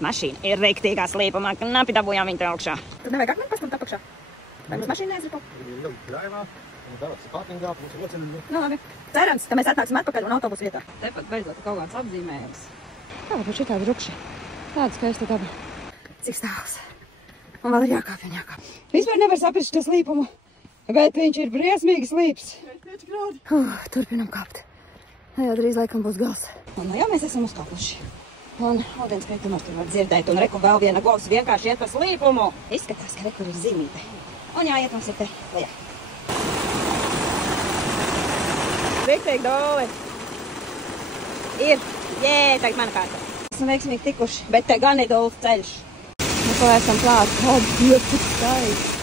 bet mašīna ir rektīgā slīpumā, ka napi dabūjām viņu te augšā. Tad nevajag akmeni pastumt apakšā? Vai mums mašīna neizripo? Nu labi. Cerams, ka mēs atnāksim atpakaļ un autobusu vietā. Tepat beidzot kaut kāds apzīmējums. Kā par šitā drukši? Tāda skaista daba. Cik stāvs. Un vēl ir jākāpj un jākāpj. Vispār nevar saprast šo slīpumu, bet viņš ir briesmīgi slīps. Turpinam kāpt. Jau drīz laikam būs gals. Un nu jau mēs esam uzkāpuši. Un ūdens kritumos tur var dzirdēt, un reku vēl viena govs vienkārši iet pa slīpumu. Izskatās, ka rekur ir zīmīte. Un jāiet mums ir te lejā. Riktīgi doli. Ir. Jē, tagad mana kārta. Esam veiksmīgi tikuši, bet te gan ir dols ceļš. Mēs vēl esam klāt. Cik skaisti.